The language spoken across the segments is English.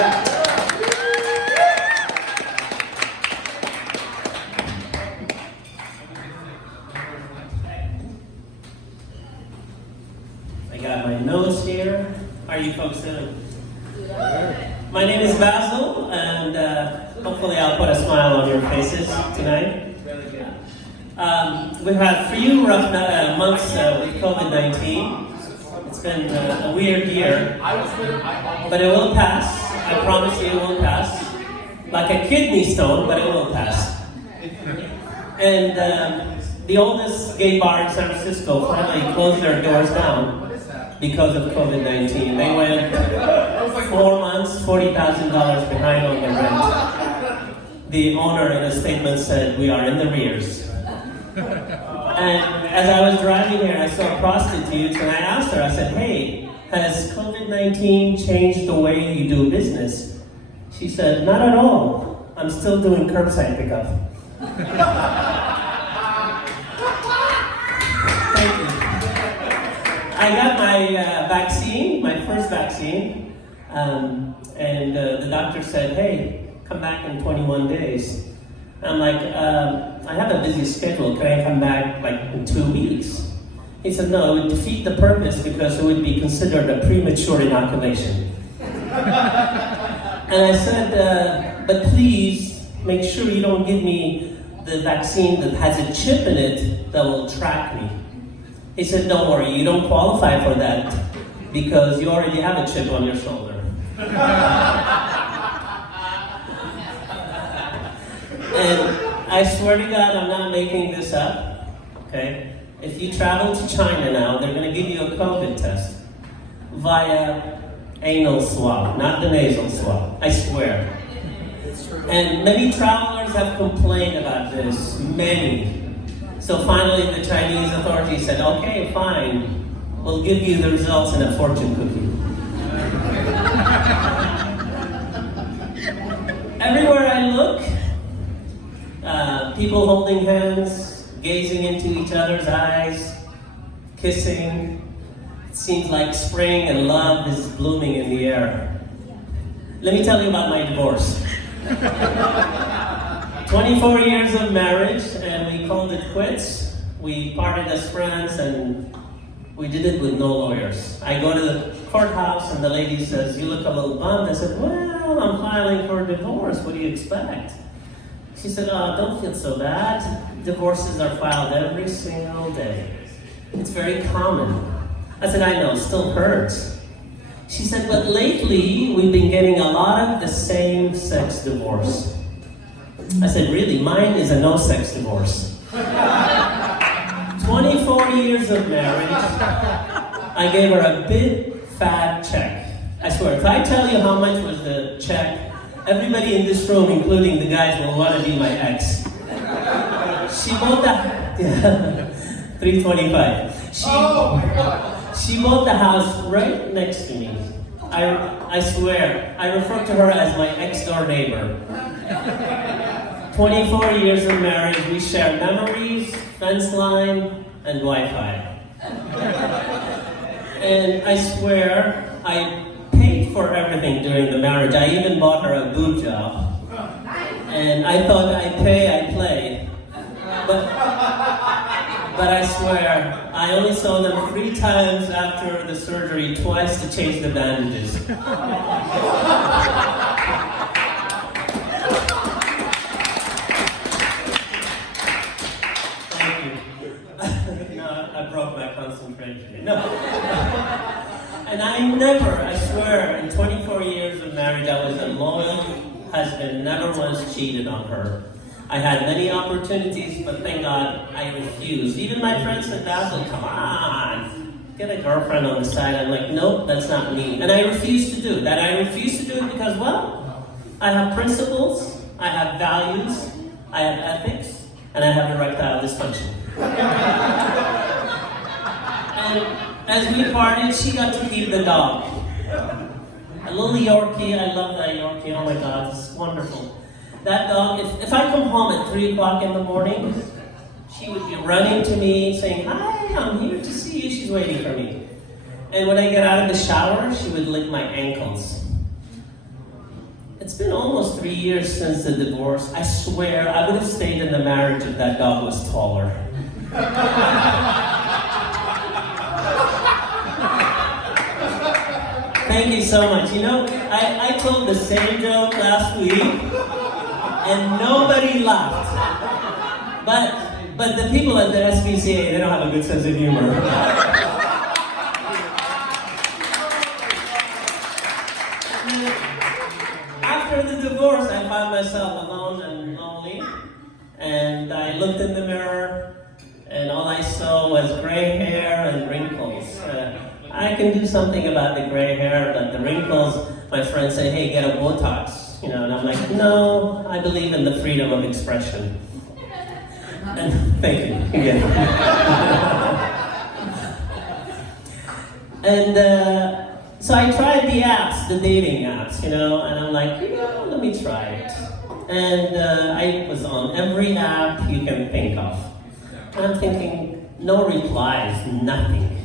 I got my notes here. How are you folks doing? My name is Bassil, and hopefully I'll put a smile on your faces tonight. We've had a few rough months with COVID-19. It's been a weird year, but it will pass. I promise you it will pass. Like a kidney stone, but it will pass. And the oldest gay bar in San Francisco finally closed their doors down because of COVID-19. They went 4 months, $40,000 behind on the rent. The owner in a statement said, "We are in the rears." And as I was driving here, I saw prostitutes, and I asked her, I said, "Hey, has COVID-19 changed the way you do business?" She said, "Not at all. I'm still doing curbside pickup." Thank you. I got my vaccine, my first vaccine, and the doctor said, "Hey, come back in 21 days." I'm like, "I have a busy schedule. Can I come back like in 2 weeks?" He said, "No, it would defeat the purpose because it would be considered a premature inoculation." And I said, "But please make sure you don't give me the vaccine that has a chip in it that will track me." He said, "Don't worry, you don't qualify for that because you already have a chip on your shoulder." And I swear to God, I'm not making this up, okay? If you travel to China now, they're going to give you a COVID test via anal swab, not the nasal swab, I swear. And many travelers have complained about this, many. So finally the Chinese authorities said, "Okay, fine, we'll give you the results in a fortune cookie." Everywhere I look, people holding hands, gazing into each other's eyes, kissing. It seems like spring and love is blooming in the air. Let me tell you about my divorce. 24 years of marriage, and we called it quits. We parted as friends, and we did it with no lawyers. I go to the courthouse, and the lady says, "You look a little bummed." I said, "Well, I'm filing for a divorce. What do you expect?" She said, "Oh, don't feel so bad. Divorces are filed every single day. It's very common." I said, "I know, it still hurts." She said, "But lately, we've been getting a lot of the same-sex divorce." I said, "Really? Mine is a no-sex divorce." 24 years of marriage, I gave her a big, fat check. I swear, if I tell you how much was the check, everybody in this room, including the guys, will want to be my ex. She bought the... $325. She bought the house right next to me. I swear, I refer to her as my ex-door neighbor. 24 years of marriage, we share memories, fence line, and Wi-Fi. And I swear, I paid for everything during the marriage. I even bought her a boob job. And I thought I pay, I play. But I swear, I only saw them 3 times after the surgery, twice to change the bandages. Thank you. No, I broke my concentration. No. And I swear, in 24 years of marriage, I was a loyal husband, never once cheated on her. I had many opportunities, but thank God I refused. Even my friends said, "Bassil, come on, get a girlfriend on the side." I'm like, "Nope, that's not me." And I refused to do it. I refused to do it because, well, I have principles, I have values, I have ethics, and I have erectile dysfunction. And as we parted, she got to keep the dog. A little Yorkie, I love that Yorkie, oh my God, it's wonderful. That dog, if I come home at 3 o'clock in the morning, she would be running to me saying, "Hi, I'm here to see you." She's waiting for me. And when I get out of the shower, she would lick my ankles. It's been almost 3 years since the divorce. I swear I would have stayed in the marriage if that dog was taller. Thank you so much. You know, I told the same joke last week and nobody laughed. But the people at the SPCA, they don't have a good sense of humor. After the divorce, I found myself alone and lonely. And I looked in the mirror, and all I saw was gray hair and wrinkles. I can do something about the gray hair, but the wrinkles, my friends say, hey, get a Botox. You know, and I'm like, no, I believe in the freedom of expression. And thank you. Yeah. And so I tried the apps, the dating apps, you know, and I'm like, you know, let me try it. And I was on every app you can think of. And I'm thinking, no replies, nothing.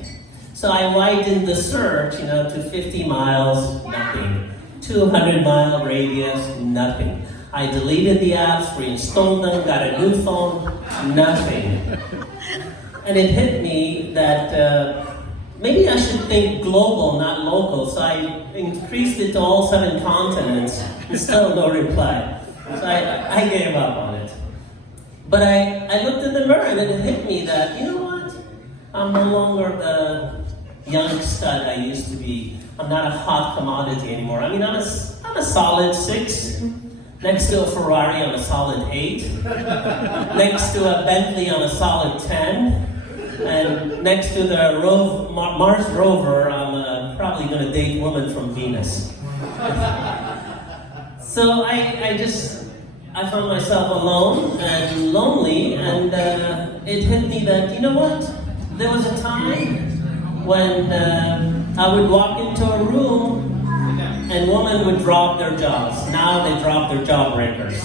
So I widened the search, you know, to 50 miles, nothing. 200-mile radius, nothing. I deleted the apps, reinstalled them, got a new phone, nothing. And it hit me that maybe I should think global, not local. So I increased it to all 7 continents, and still no reply. So I gave up on it. But I looked in the mirror and it hit me that, you know what? I'm no longer the young stud I used to be. I'm not a hot commodity anymore. I mean, I'm a solid 6. Next to a Ferrari, I'm a solid 8. Next to a Bentley, I'm a solid 10. And next to the Mars rover, I'm probably going to date women from Venus. So I found myself alone and lonely, and it hit me that, you know what? There was a time when I would walk into a room and women would drop their jobs. Now they drop their job breakers.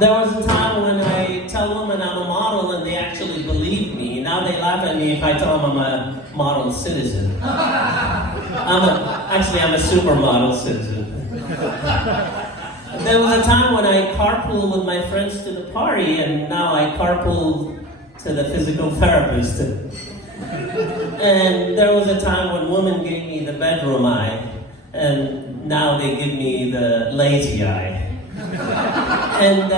There was a time when I tell women I'm a model and they actually believe me. Now they laugh at me if I tell them I'm a model citizen. I'm a supermodel citizen. There was a time when I carpool with my friends to the party, and now I carpool to the physical therapist. And there was a time when women gave me the bedroom eye, and now they give me the lazy eye. And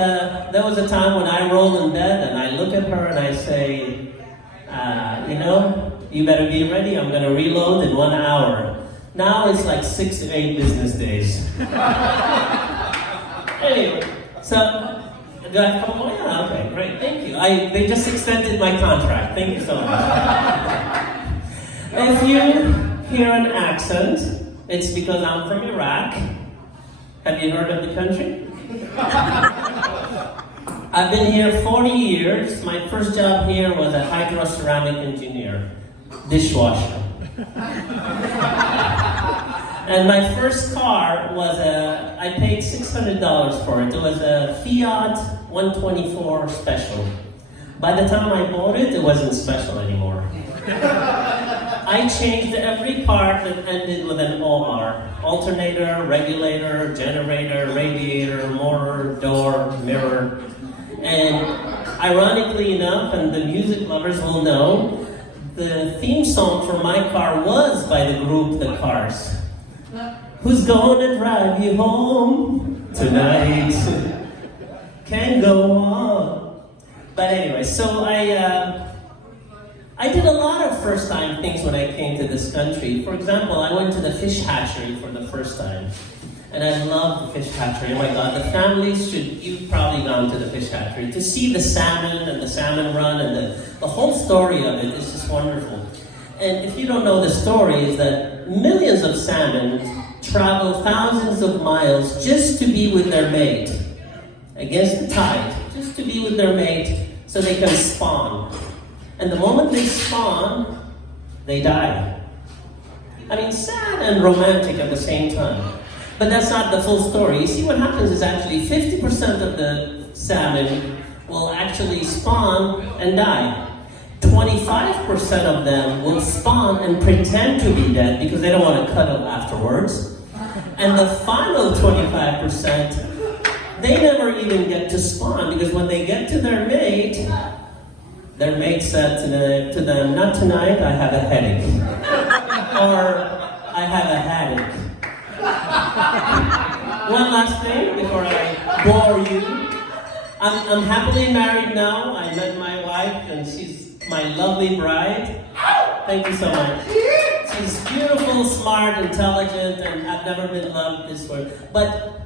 there was a time when I roll in bed and I look at her and I say, you know, you better be ready, I'm going to reload in 1 hour. Now it's like 6 to 8 business days. Anyway, so, do I have one more? Yeah, okay, great, thank you. They just extended my contract, thank you so much. If you hear an accent, it's because I'm from Iraq. Have you heard of the country? I've been here 40 years. My first job here was a hydro-ceramic engineer, dishwasher. And my first car was I paid $600 for it. It was a Fiat 124 Special. By the time I bought it, it wasn't special anymore. I changed every part that ended with an OR. Alternator, regulator, generator, radiator, motor, door, mirror. And ironically enough, and the music lovers will know, the theme song for my car was by the group The Cars. Who's gonna drive you home tonight? Can't go on. But anyway, so I did a lot of first-time things when I came to this country. For example, I went to the fish hatchery for the first time. And I love the fish hatchery. Oh my God, the families you've probably gone to the fish hatchery. To see the salmon and the salmon run and the whole story of it is just wonderful. And if you don't know the story, is that millions of salmon travel thousands of miles just to be with their mate, against the tide, just to be with their mate so they can spawn. And the moment they spawn, they die. I mean, sad and romantic at the same time. But that's not the full story. You see, what happens is actually 50% of the salmon will actually spawn and die. 25% of them will spawn and pretend to be dead because they don't want to cuddle afterwards. And the final 25%, they never even get to spawn, because when they get to their mate said to them, not tonight, I have a headache. Or, I have a headache. One last thing before I bore you. I'm happily married now. I met my wife and she's my lovely bride. Thank you so much. She's beautiful, smart, intelligent, and I've never been loved this way. But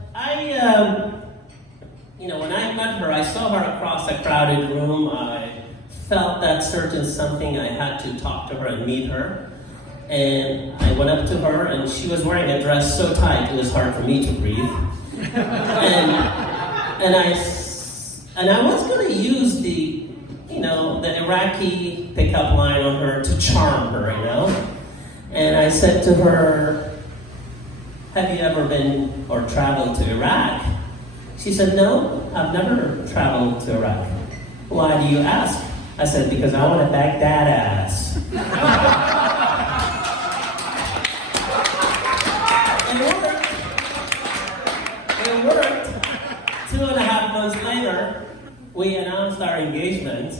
when I met her, I saw her across a crowded room. I felt that certain something. I had to talk to her and meet her. And I went up to her, and she was wearing a dress so tight it was hard for me to breathe. and I was going to use the Iraqi pickup line on her to charm her, And I said to her, "Have you ever been or traveled to Iraq?" She said, "No, I've never traveled to Iraq." "Why do you ask?" I said, "Because I want to back that ass." It worked. 2.5 months later, we announced our engagement.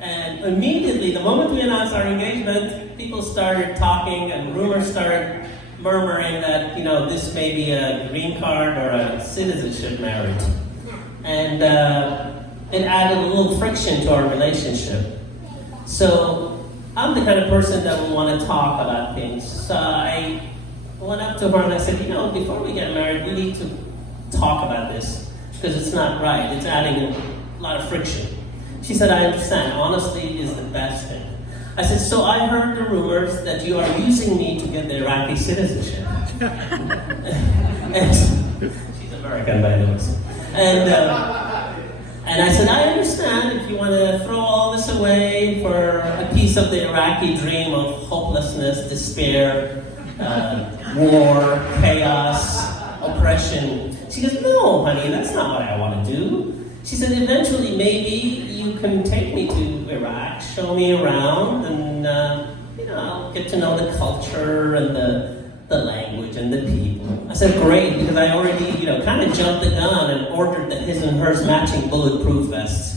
And immediately, the moment we announced our engagement, people started talking and rumors started murmuring that, this may be a green card or a citizenship marriage. And it added a little friction to our relationship. So I'm the kind of person that will want to talk about things. So I went up to her and I said, before we get married, we need to talk about this because it's not right. It's adding a lot of friction. She said, "I understand. Honesty is the best thing." I said, "So I heard the rumors that you are using me to get the Iraqi citizenship." And she's American, by the way. And I said, "I understand if you want to throw all this away for a piece of the Iraqi dream of hopelessness, despair, war, chaos, oppression." She goes, "No, honey, that's not what I want to do." She said, "Eventually, maybe you can take me to Iraq, show me around, and I'll get to know the culture and the language and the people." I said, "Great," because I already, kind of jumped the gun and ordered the his and hers matching bulletproof vests.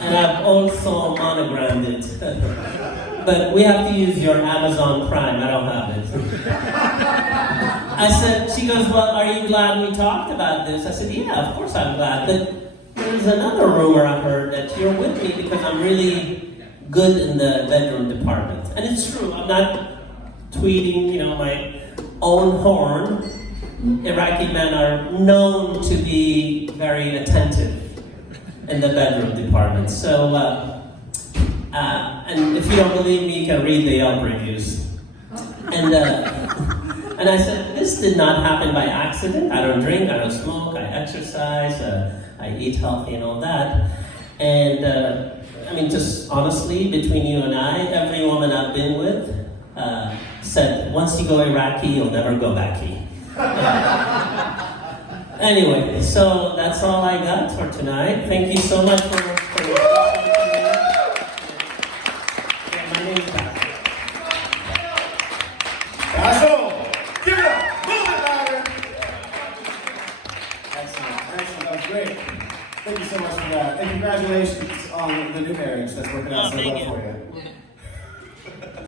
And I've also monogrammed it. But we have to use your Amazon Prime. I don't have it. I said, she goes, "Well, are you glad we talked about this?" I said, "Yeah, of course I'm glad. But there's another rumor I heard that you're with me because I'm really good in the bedroom department." And it's true. I'm not tweeting, my own horn. Iraqi men are known to be very attentive in the bedroom department. So, and if you don't believe me, you can read the Yelp reviews. And I said, "This did not happen by accident. I don't drink, I don't smoke, I exercise, I eat healthy and all that." And just honestly, between you and I, every woman I've been with said, "Once you go Iraqi, you'll never go backy." Anyway, so that's all I got for tonight. Thank you so much for your my name is Bassil. Bassil! Give it up! Move it louder! Excellent. That was great. Thank you so much for that. And congratulations on the new marriage. That's working out so well for you.